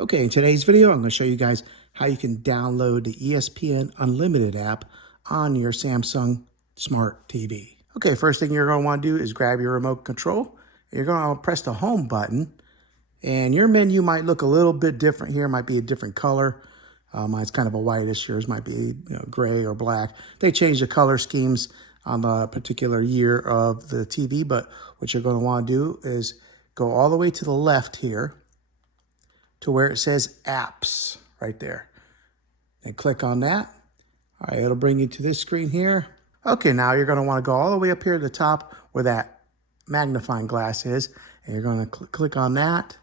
Okay, in today's video, I'm going to show you guys how you can download the ESPN Unlimited app on your Samsung Smart TV. Okay, first thing you're going to want to do is grab your remote control. You're going to press the home button, and your menu might look a little bit different here. It might be a different color. Mine's kind of a whitish. Yours might be gray or black. They change the color schemes on the particular year of the TV, but what you're going to want to do is go all the way to the left here to where it says apps right there. And click on that. All right, it'll bring you to this screen here. Okay, now you're going to want to go all the way up here to the top where that magnifying glass is, and you're going to click on that.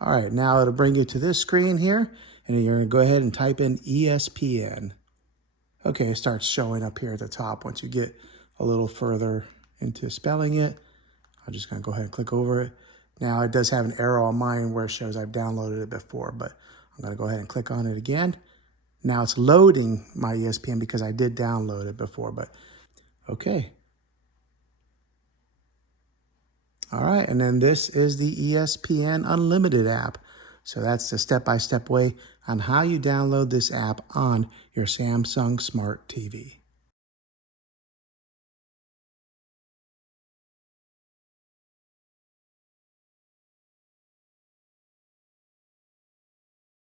All right, now it'll bring you to this screen here, and you're going to go ahead and type in ESPN. Okay, it starts showing up here at the top once you get a little further into spelling it. I'm just going to go ahead and click over it. Now, it does have an arrow on mine where it shows I've downloaded it before, but I'm going to go ahead and click on it again. Now it's loading my ESPN because I did download it before, but okay. All right, and then this is the ESPN Unlimited app. So that's the step-by-step way on how you download this app on your Samsung Smart TV.